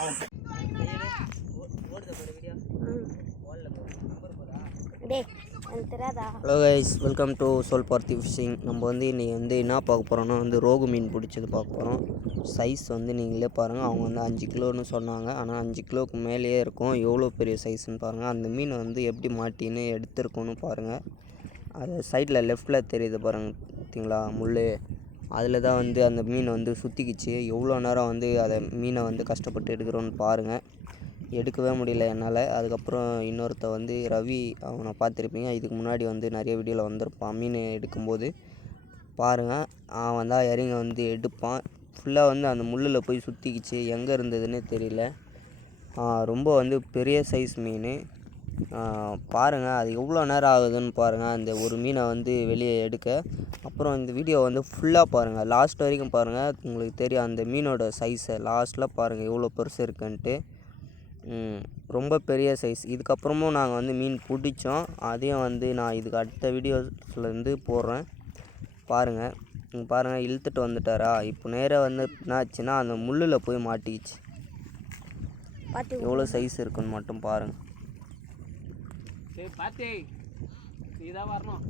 Hello guys, welcome to Sol Parthi fishing. நம்ம வந்து இன்றைக்கி என்ன பார்க்க போகிறோன்னா ரோகு மீன் பிடிச்சது பார்க்க போகிறோம். சைஸ் நீங்களே பாருங்கள். அவங்க 5 கிலோன்னு சொன்னாங்க, ஆனால் 5 கிலோவுக்கு மேலேயே இருக்கும். எவ்வளோ பெரிய சைஸ்ன்னு பாருங்கள். அந்த மீன் எப்படி மாட்டின்னு எடுத்துருக்கோன்னு பாருங்கள். அது சைடில் லெஃப்டில் தெரியுது பாருங்கள், பார்த்தீங்களா முள். அதில் தான் அந்த மீன் சுற்றிக்கிச்சு. எவ்வளோ நேரம் அதை மீனை கஷ்டப்பட்டு எடுக்கிறோன்னு பாருங்கள். எடுக்கவே முடியல என்னால். அதுக்கப்புறம் இன்னொருத்த ரவி, அவனை பார்த்துருப்பீங்க. இதுக்கு முன்னாடி நிறைய வீடியோவில் வந்திருப்பான். மீன் எடுக்கும்போது பாருங்கள், அவன் தான் இறங்கி எடுப்பான். ஃபுல்லாக அந்த முள்ளில் போய் சுற்றிக்கிச்சு. எங்கே இருந்ததுன்னே தெரியல. ரொம்ப பெரிய சைஸ் மீன். பாருங்கள், அது எவ்வளோ நேரம் ஆகுதுன்னு பாருங்கள் அந்த ஒரு மீனை வெளியே எடுக்க. அப்புறம் இந்த வீடியோ ஃபுல்லாக பாருங்கள், லாஸ்ட் வரைக்கும் பாருங்கள். உங்களுக்கு தெரியும் அந்த மீனோட சைஸை. லாஸ்ட்டில் பாருங்கள் எவ்வளோ பெருசு இருக்குன்ட்டு. ரொம்ப பெரிய சைஸ். இதுக்கப்புறமும் நாங்கள் மீன் பிடிச்சோம். அதையும் நான் இதுக்கு அடுத்த வீடியோஸ்லேருந்து போடுறேன். பாருங்கள், நீங்கள் பாருங்கள், இழுத்துட்டு வந்துட்டாரா. இப்போ நேராக என்ன ஆச்சுன்னா அந்த முள்ளில் போய் மாட்டிக்கிச்சு. எவ்வளோ சைஸ் இருக்குன்னு மட்டும் பாருங்கள். இதான் வரணும்.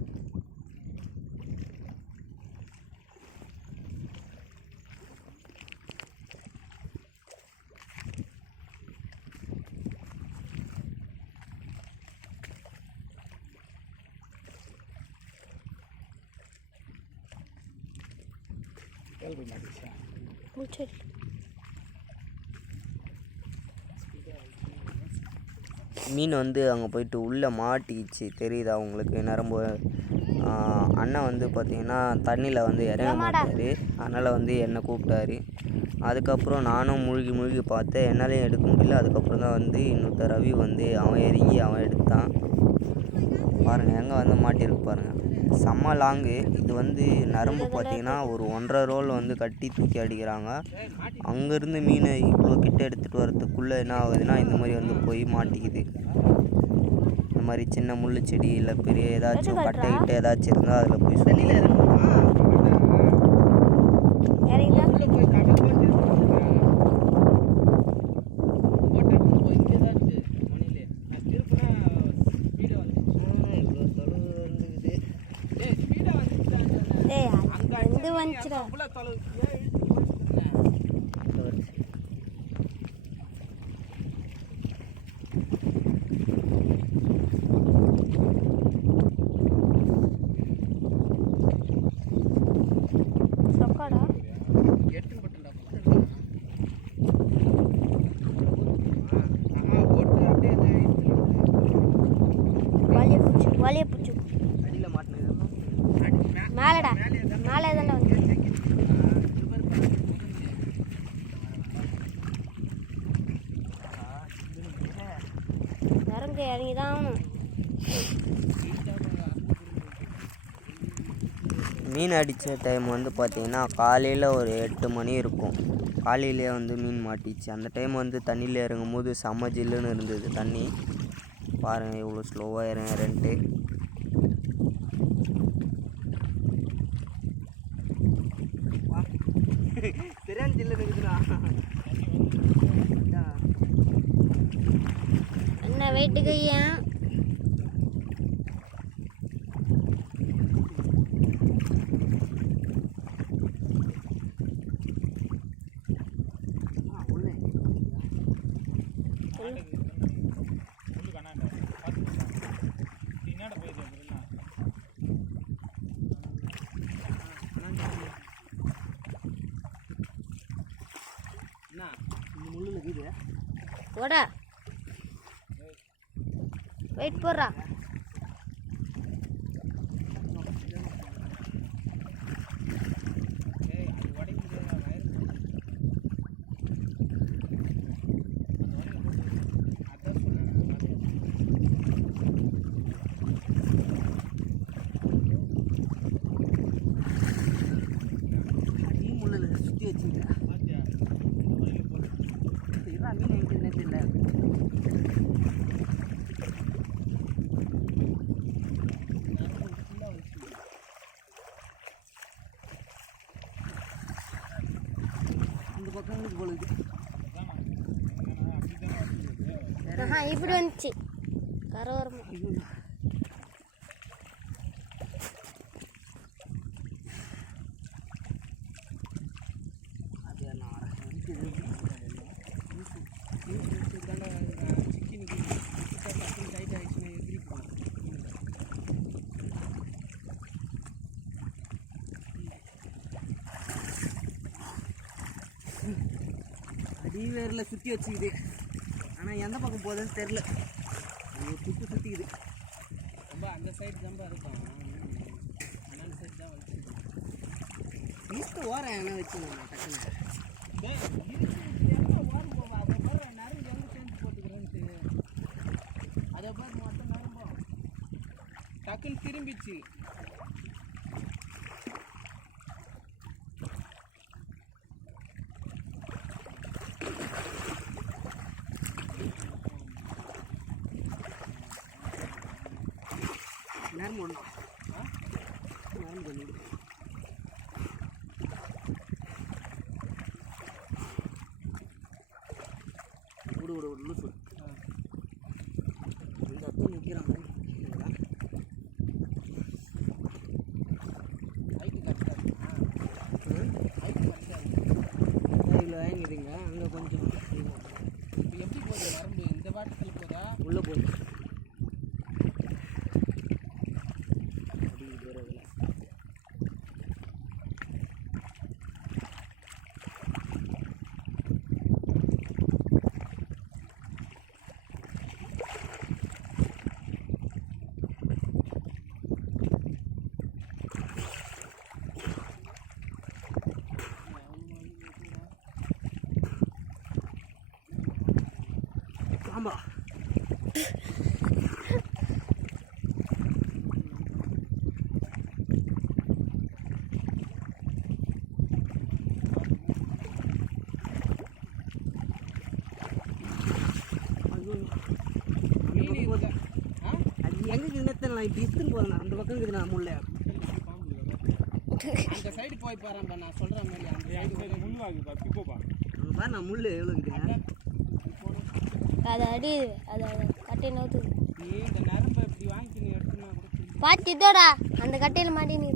மீன் அங்கே போயிட்டு உள்ளே மாட்டிக்கிச்சு. தெரியுதா உங்களுக்கு? நரம்பு. அண்ணன் பார்த்திங்கன்னா தண்ணியில் இறங்க மாட்டார். அதனால் என்னை கூப்பிட்டாரு. அதுக்கப்புறம் நானும் மூழ்கி பார்த்தேன். என்னாலையும் எடுக்க முடியல. அதுக்கப்புறம் தான் இன்னொருத்த ரவி அவன் இறங்கி அவன் எடுத்தான். பாருங்கள் எங்கே மாட்டியிருக்கு பாருங்கள். செம்ம லாங்கு. இது நரம்பு பார்த்திங்கன்னா ஒரு 1.5 ரோல் கட்டி தூக்கி அடிக்கிறாங்க. அங்கேருந்து மீனை இவ்வளோ கிட்ட எடுத்துகிட்டு வரதுக்குள்ளே என்ன ஆகுதுன்னா இந்த மாதிரி போய் மாட்டிக்குது. இந்த மாதிரி சின்ன முள் செடி இல்லை பெரிய ஏதாச்சும் கட்டை கிட்ட ஏதாச்சும் இருந்தால் அதில் போய் சொல்லி வலிய பிடிச்சி மேலடா மேலே தானே இறங்கி தான் ஆகணும். மீன் அடித்த டைம் பார்த்திங்கன்னா காலையில் ஒரு 8 மணி இருக்கும். காலையிலே மீன் மாட்டிச்சு. அந்த டைம் தண்ணியில் இறங்கும் போது செம்ம ஜில்லுன்னு இருந்தது தண்ணி. பாருங்கள் எவ்வளோ ஸ்லோவாக இறங்குறேன்ட்டு. சரியான ஜில்லுன்னு இருக்குதுண்ணா. என்ன வெயிட்டு கையா? போடா வெயிட் போடுறா. சுற்றி வச்சுக்கிறேன். மீன் எங்கே தெரியல. இந்த பக்கம் பொழுது ஆஹா இப்படி வந்துச்சு கரோரமா. அது நான் வரேன். சிக்கனுக்கு டைட் ஆகிடுச்சுன்னா எகிரி போகலாம். அடிவேரில் சுற்றி வச்சுக்குது. ஆனால் எந்த பக்கம் போகுதுன்னு தெரில. சுற்றிக்குது. ரொம்ப அந்த சைடு தான் இருக்கும். அந்த சைடு தான் வச்சுக்குது. ஈஸ்ட்டு ஓரம் என்ன வச்சுக்கோங்க டக்குன்னு. ஓரம் போவா அதை பாரு நரம்பு எங்கே சேர்ந்து போட்டுக்கிறேன்ட்டு. அதை பாரு மொத்தம் நரம்போம் டக்குன்னு திரும்பிச்சு. நரம்பு ஒன்று நரம்பு பண்ணிடு. விடு விடு விடு லூசு. இந்த அக்கம் நிற்கிறாங்க. ஹைட்டு கரெக்டாக ஹைட்டு கரெக்டாக இதில் வாங்கிடுங்க. அங்கே கொஞ்சம் இப்போ எப்படி போகுது நரம்பு? இந்த வாட்டத்தில் போதா உள்ளே போகுது? ஆமா அது எங்கே இருக்குதுன்னு இப்போ இஸ்துன்னு போகிறேன். அந்த பக்கம் இருக்குது நான் முல்லை அந்த சைடு போய் பாருப்பா. நான் சொல்கிற மாதிரி அந்த சைடு முள் வாங்குப்பா. பிப்போப்பா அங்கே பாரு நான் முள் எவ்வளோ இருக்குது. அது அடி அது கட்டை நவுத்துது. இந்த நரம்பை இப்படி வாங்கி நீ எடுத்துனா கூட பார்த்து இதோடா அந்த கட்டையில் மாட்டி நீ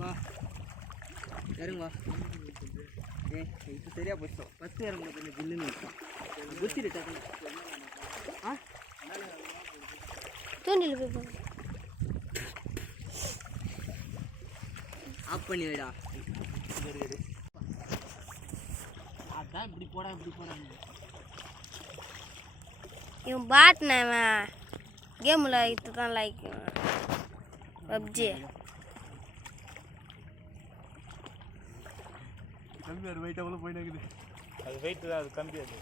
வா இறங்க வா. இப்போ சரியாக போச்சோம். ஃபஸ்ட்டு இறங்க கொஞ்சம் ஜில்லுன்னு குச்சிட்டு தூண்டில் போய் போங்க. ஆஃப் பண்ணி வைடா. அதான் இப்படி போடா இப்படி போடாங்க. இவன் பாட்டினவன் கேமில் இது தான் லைக் பப்ஜி. கம்பி அது வெயிட் அவ்வளோ போயினாக்குது. அது வெயிட் தான், அது கம்பி. அது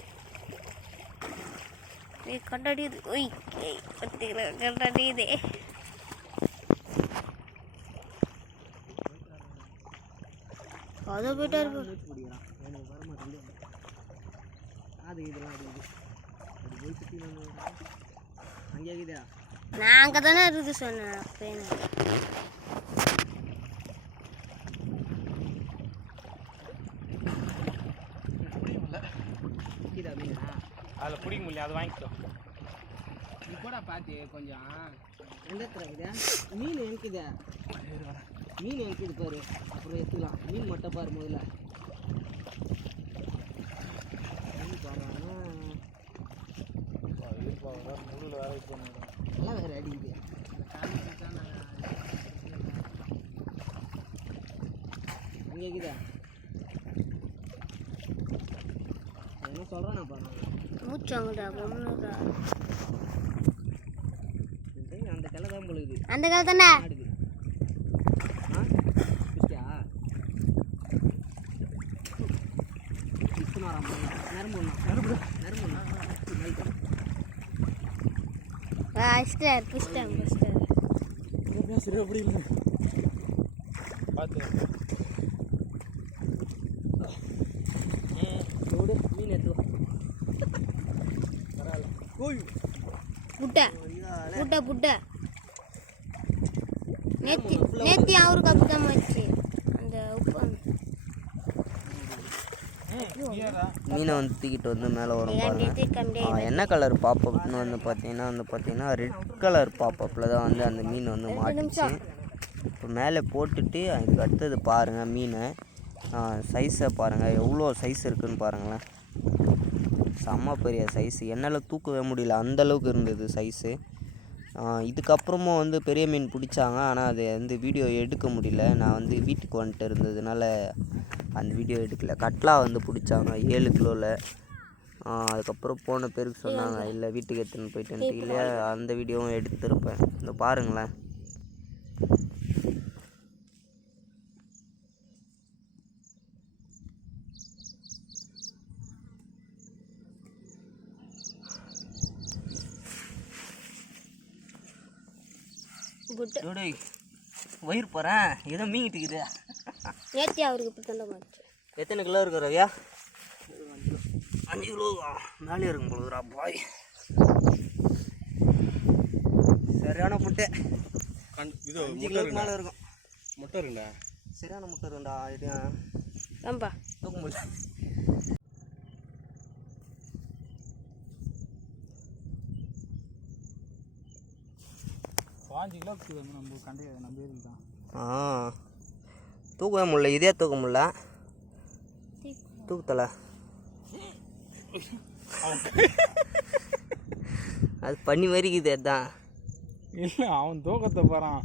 கண்டடியுது. ஒய் கண்டடியுது. அதை போயிட்டாரு. அது இதெல்லாம் அடிக்குது. அது போய் சுற்றி அங்கே இருக்குதா? நான் அங்கே தானே இருக்குது சொன்னேன். அதில் பிடிக்க முடியல. அது வாங்கிக்கோ. நீ கூட பார்த்து கொஞ்சம் எந்த இருக்குதா மீன் எனக்குதா? மீன் எனக்குது பாரு. அப்புறம் எடுத்துக்கலாம். மீன் மட்டும் பாரு முதல்ல. முள்ளில் வேற இது பண்ணுறோம். நல்லா வேறு அடிக்குது. அங்கே இருக்குதா? என்ன சொல்கிறேன் நான் பாருங்க. மூச்சாங்கடா பொண்ணுடா. அந்த கிளை தான் பொழுது. அந்த கால தானே ஆடுது. ஆ பிடிச்சா இஸ்துனாராம் நரம்பு நரம்பு நரம்பு ஸ்டார் புஷ்டம் புஷ்டம் பேசுகிற அப்படி இல்லை. பார்த்து விடு மீன் எடுத்து பரவாயில்ல. ஓய் புட்டை புட்டை புட்டை நேத்தி அவருக்கு அப்படிதான் வச்சு அந்த உப்பு மீனை வந்து தூக்கிட்டு வந்து மேலே வரும் பாருங்க. கம்பி என்ன கலர் பாப்பப்னு வந்து பார்த்தீங்கன்னா ரெட் கலர் பாப்பப்பில் தான் வந்து அந்த மீன் வந்து மாட்டிச்சு. இப்போ மேலே போட்டுட்டு அதுக்கு அடுத்தது பாருங்கள் மீனை சைஸை பாருங்கள், எவ்வளோ சைஸ் இருக்குதுன்னு பாருங்களேன். செம்ம பெரிய சைஸு, என்னால் தூக்கவே முடியல, அந்தளவுக்கு இருந்தது சைஸு. இதுக்கப்புறமும் வந்து பெரிய மீன் பிடிச்சாங்க, ஆனால் அது வந்து வீடியோ எடுக்க முடியல. நான் வந்து வீட்டுக்கு வந்துட்டு இருந்ததுனால அந்த வீடியோ எடுக்கல. கட்லா வந்து பிடிச்சாங்க 7 கிலோவில். அதுக்கப்புறம் போன பேருக்கு சொன்னாங்க இல்லை வீட்டுக்கு எடுத்துன்னு போயிட்டு இல்லையா, அந்த வீடியோவும் எடுத்திருப்பேன். இந்த பாருங்களேன். வயிறு போகிறேன் ஏதோ மீங்கிட்டுக்குது. நேற்று அவருக்கு இப்படி தண்டை மாச்சு. எத்தனை கிலோ இருக்கு ரவியா? 5 கிலோ மேலே இருக்கும் பொழுதுரா பாய். சரியான முட்டை, இது 5 கிலோக்கு மேலே இருக்கும். முட்டை இருக்குண்ணா, சரியான முட்டை இருக்குண்டா. இது ஏம்பா தூக்க முடியல. தூக்கவே முடியல, இதே தூக்க முடியல, தூக்கத்தல அது பண்ணி வரிக்குது. அதுதான் இல்லை அவன் தூக்கத்தை போகிறான்.